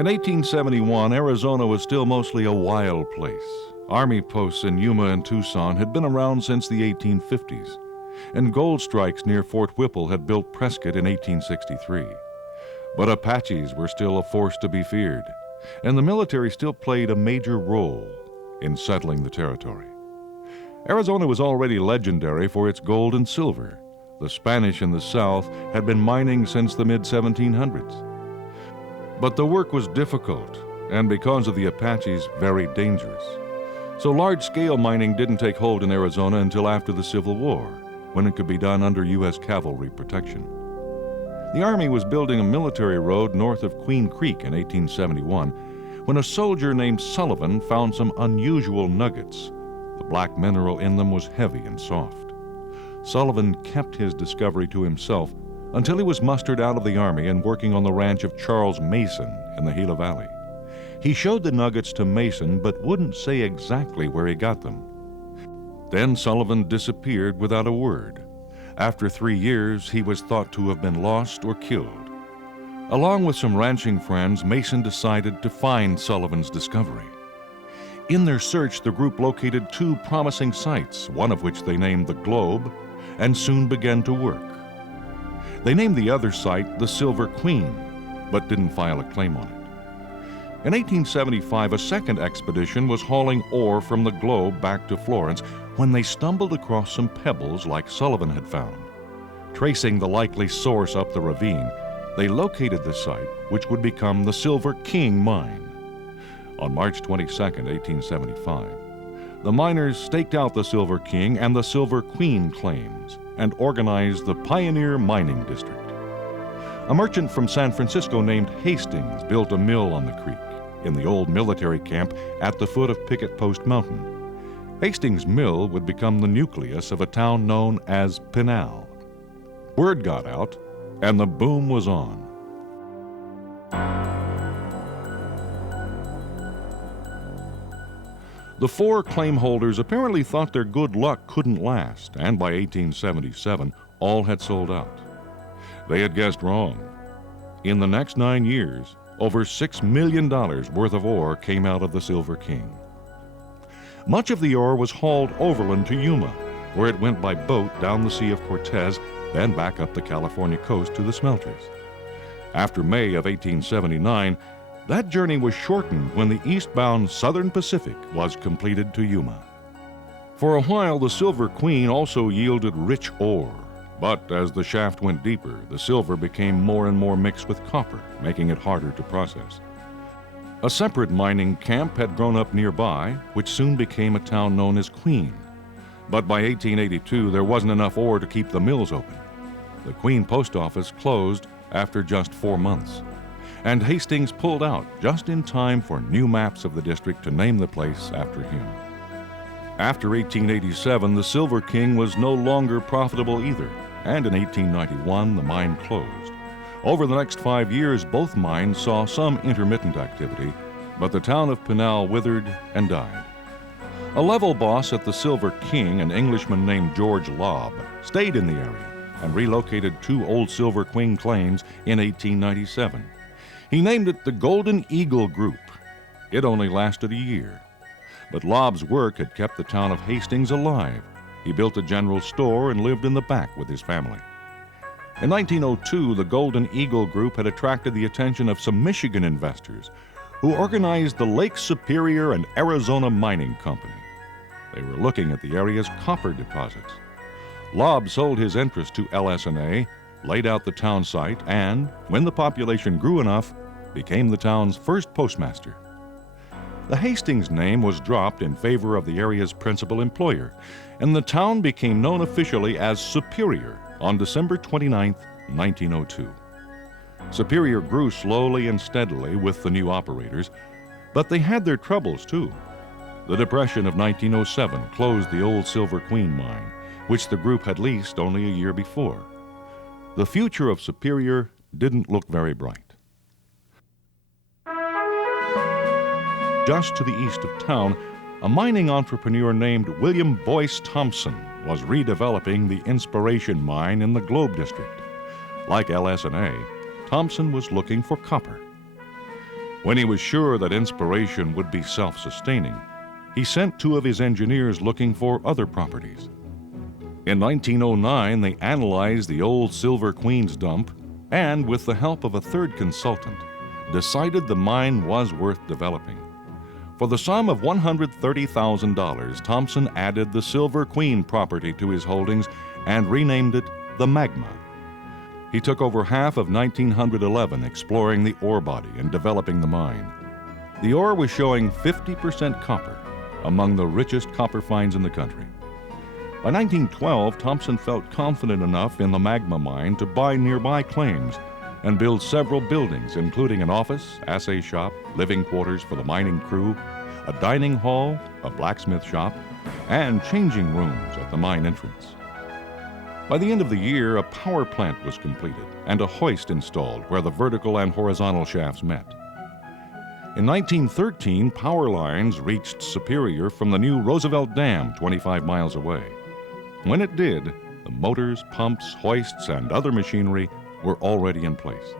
In 1871, Arizona was still mostly a wild place. Army posts in Yuma and Tucson had been around since the 1850s, and gold strikes near Fort Whipple had built Prescott in 1863. But Apaches were still a force to be feared, and the military still played a major role in settling the territory. Arizona was already legendary for its gold and silver. The Spanish in the South had been mining since the mid-1700s. But the work was difficult, and because of the Apaches, very dangerous. So large-scale mining didn't take hold in Arizona until after the Civil War, when it could be done under U.S. cavalry protection. The Army was building a military road north of Queen Creek in 1871 when a soldier named Sullivan found some unusual nuggets. The black mineral in them was heavy and soft. Sullivan kept his discovery to himself until he was mustered out of the Army and working on the ranch of Charles Mason in the Gila Valley. He showed the nuggets to Mason but wouldn't say exactly where he got them. Then Sullivan disappeared without a word. After 3 years, he was thought to have been lost or killed. Along with some ranching friends, Mason decided to find Sullivan's discovery. In their search, the group located 2 promising sites, one of which they named the Globe, and soon began to work. They named the other site the Silver Queen, but didn't file a claim on it. In 1875, a second expedition was hauling ore from the Globe back to Florence when they stumbled across some pebbles like Sullivan had found. Tracing the likely source up the ravine, they located the site, which would become the Silver King mine. On March 22, 1875, the miners staked out the Silver King and the Silver Queen claims and organized the Pioneer Mining District. A merchant from San Francisco named Hastings built a mill on the creek in the old military camp at the foot of Picket Post Mountain. Hastings Mill would become the nucleus of a town known as Pinal. Word got out, and the boom was on. The 4 claim holders apparently thought their good luck couldn't last, and by 1877, all had sold out. They had guessed wrong. In the next 9 years, over $6 million worth of ore came out of the Silver King. Much of the ore was hauled overland to Yuma, where it went by boat down the Sea of Cortez, then back up the California coast to the smelters. After May of 1879, that journey was shortened when the eastbound Southern Pacific was completed to Yuma. For a while, the Silver Queen also yielded rich ore, but as the shaft went deeper, the silver became more and more mixed with copper, making it harder to process. A separate mining camp had grown up nearby, which soon became a town known as Queen. But by 1882, there wasn't enough ore to keep the mills open. The Queen post office closed after just 4 months, and Hastings pulled out just in time for new maps of the district to name the place after him. After 1887, the Silver King was no longer profitable either, and in 1891, the mine closed. Over the next 5 years, both mines saw some intermittent activity, but the town of Pinal withered and died. A level boss at the Silver King, an Englishman named George Lobb, stayed in the area and relocated 2 old Silver Queen claims in 1897. He named it the Golden Eagle Group. It only lasted a year. But Lobb's work had kept the town of Hastings alive. He built a general store and lived in the back with his family. In 1902, the Golden Eagle Group had attracted the attention of some Michigan investors who organized the Lake Superior and Arizona Mining Company. They were looking at the area's copper deposits. Lobb sold his interest to LS&A, laid out the town site, and, when the population grew enough, became the town's first postmaster. The Hastings name was dropped in favor of the area's principal employer, and the town became known officially as Superior on December 29, 1902. Superior grew slowly and steadily with the new operators, but they had their troubles too. The Depression of 1907 closed the old Silver Queen mine, which the group had leased only a year before. The future of Superior didn't look very bright. Just to the east of town, a mining entrepreneur named William Boyce Thompson was redeveloping the Inspiration Mine in the Globe District. Like LS&A, Thompson was looking for copper. When he was sure that inspiration would be self-sustaining, he sent two of his engineers looking for other properties. In 1909, they analyzed the old Silver Queen's dump and, with the help of a third consultant, decided the mine was worth developing. For the sum of $130,000, Thompson added the Silver Queen property to his holdings and renamed it the Magma. He took over half of 1911 exploring the ore body and developing the mine. The ore was showing 50% copper, among the richest copper finds in the country. By 1912, Thompson felt confident enough in the Magma mine to buy nearby claims and build several buildings, including an office, assay shop, living quarters for the mining crew, a dining hall, a blacksmith shop, and changing rooms at the mine entrance. By the end of the year, a power plant was completed and a hoist installed where the vertical and horizontal shafts met. In 1913, power lines reached Superior from the new Roosevelt Dam 25 miles away. When it did, the motors, pumps, hoists, and other machinery were already in place.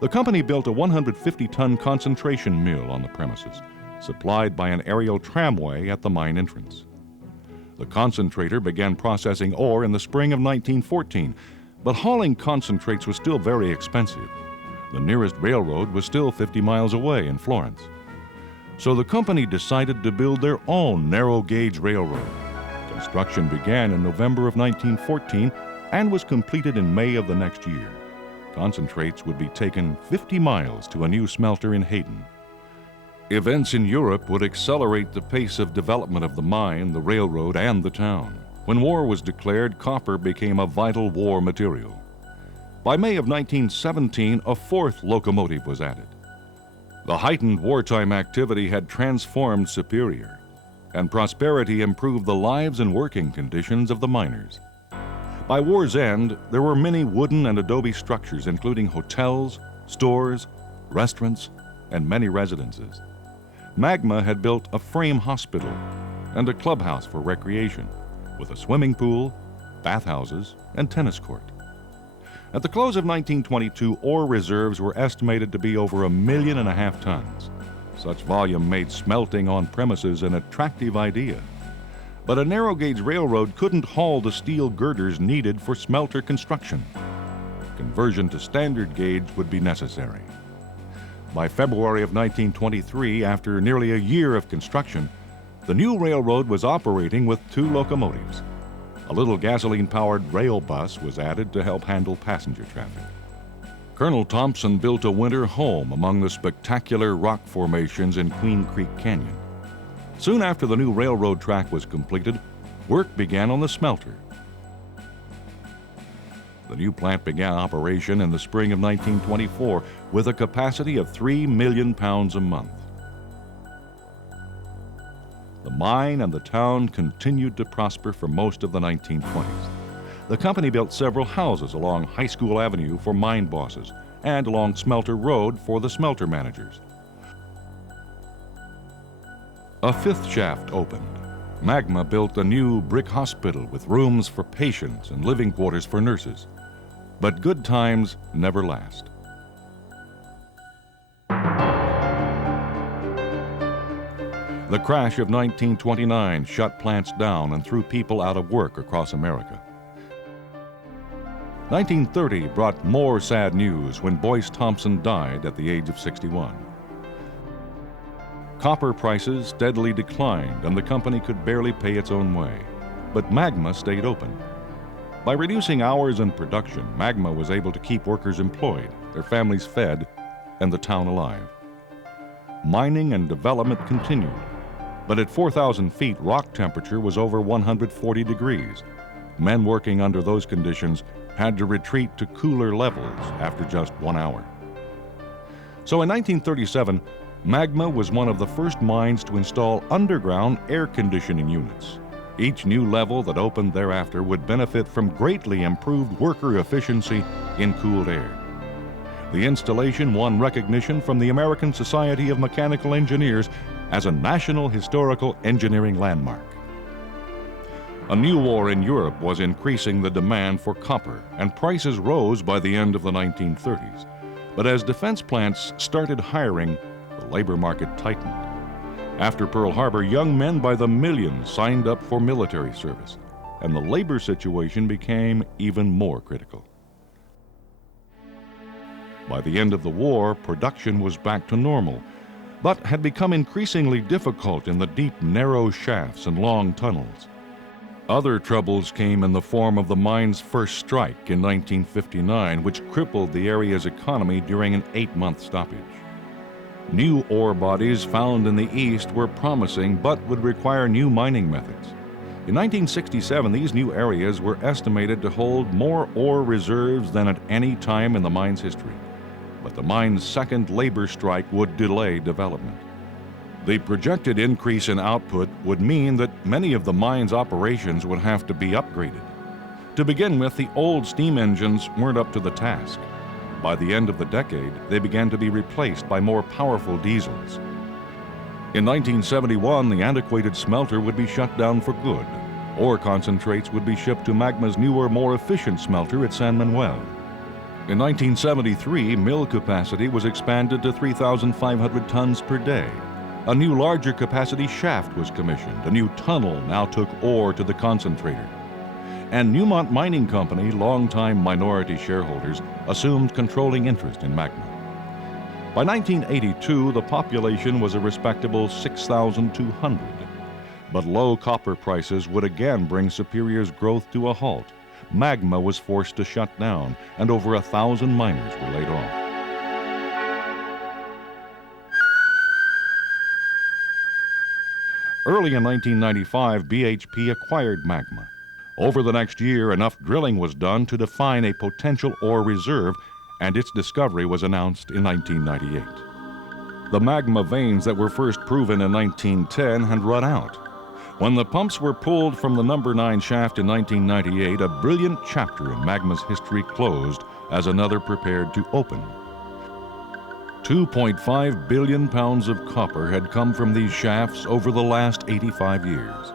The company built a 150-ton concentration mill on the premises, supplied by an aerial tramway at the mine entrance. The concentrator began processing ore in the spring of 1914, but hauling concentrates was still very expensive. The nearest railroad was still 50 miles away in Florence. So the company decided to build their own narrow-gauge railroad. Construction began in November of 1914 and was completed in May of the next year. Concentrates would be taken 50 miles to a new smelter in Hayden. Events in Europe would accelerate the pace of development of the mine, the railroad, and the town. When war was declared, copper became a vital war material. By May of 1917, a fourth locomotive was added. The heightened wartime activity had transformed Superior, and prosperity improved the lives and working conditions of the miners. By war's end, there were many wooden and adobe structures, including hotels, stores, restaurants, and many residences. Magma had built a frame hospital and a clubhouse for recreation, with a swimming pool, bathhouses, and tennis court. At the close of 1922, ore reserves were estimated to be over 1.5 million tons. Such volume made smelting on premises an attractive idea. But a narrow-gauge railroad couldn't haul the steel girders needed for smelter construction. Conversion to standard gauge would be necessary. By February of 1923, after nearly a year of construction, the new railroad was operating with 2 locomotives. A little gasoline-powered rail bus was added to help handle passenger traffic. Colonel Thompson built a winter home among the spectacular rock formations in Queen Creek Canyon. Soon after the new railroad track was completed, work began on the smelter. The new plant began operation in the spring of 1924 with a capacity of 3 million pounds a month. The mine and the town continued to prosper for most of the 1920s. The company built several houses along High School Avenue for mine bosses and along Smelter Road for the smelter managers. A 5th shaft opened. Magma built a new brick hospital with rooms for patients and living quarters for nurses. But good times never last. The crash of 1929 shut plants down and threw people out of work across America. 1930 brought more sad news when Boyce Thompson died at the age of 61. Copper prices steadily declined and the company could barely pay its own way. But Magma stayed open. By reducing hours and production, Magma was able to keep workers employed, their families fed, and the town alive. Mining and development continued, but at 4,000 feet, rock temperature was over 140 degrees. Men working under those conditions had to retreat to cooler levels after just 1 hour. So in 1937, Magma was one of the first mines to install underground air conditioning units. Each new level that opened thereafter would benefit from greatly improved worker efficiency in cooled air. The installation won recognition from the American Society of Mechanical Engineers as a National Historical Engineering Landmark. A new war in Europe was increasing the demand for copper, and prices rose by the end of the 1930s. But as defense plants started hiring, the labor market tightened. After Pearl Harbor, young men by the millions signed up for military service, and the labor situation became even more critical. By the end of the war, production was back to normal, but had become increasingly difficult in the deep, narrow shafts and long tunnels. Other troubles came in the form of the mine's first strike in 1959, which crippled the area's economy during an 8-month stoppage. New ore bodies found in the east were promising, but would require new mining methods. In 1967, these new areas were estimated to hold more ore reserves than at any time in the mine's history. But the mine's second labor strike would delay development. The projected increase in output would mean that many of the mine's operations would have to be upgraded. To begin with, the old steam engines weren't up to the task. By the end of the decade, they began to be replaced by more powerful diesels. In 1971, the antiquated smelter would be shut down for good. Ore concentrates would be shipped to Magma's newer, more efficient smelter at San Manuel. In 1973, mill capacity was expanded to 3,500 tons per day. A new larger capacity shaft was commissioned. A new tunnel now took ore to the concentrator. And Newmont Mining Company, longtime minority shareholders, assumed controlling interest in Magma. By 1982, the population was a respectable 6,200. But low copper prices would again bring Superior's growth to a halt. Magma was forced to shut down, and over 1,000 miners were laid off. Early in 1995, BHP acquired Magma. Over the next year, enough drilling was done to define a potential ore reserve, and its discovery was announced in 1998. The magma veins that were first proven in 1910 had run out. When the pumps were pulled from the number 9 shaft in 1998, a brilliant chapter in Magma's history closed as another prepared to open. 2.5 billion pounds of copper had come from these shafts over the last 85 years.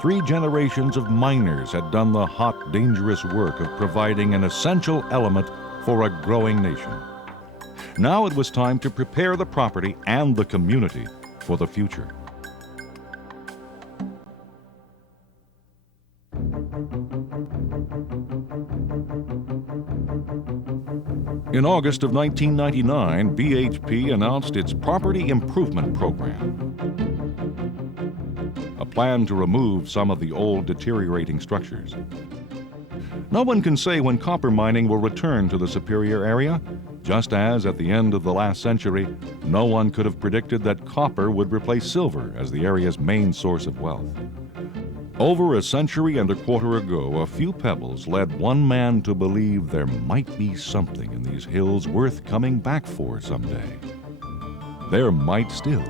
3 generations of miners had done the hot, dangerous work of providing an essential element for a growing nation. Now it was time to prepare the property and the community for the future. In August of 1999, BHP announced its Property Improvement Program, a plan to remove some of the old deteriorating structures. No one can say when copper mining will return to the Superior area, just as at the end of the last century, no one could have predicted that copper would replace silver as the area's main source of wealth. Over a century and a quarter ago, a few pebbles led one man to believe there might be something in these hills worth coming back for someday. There might still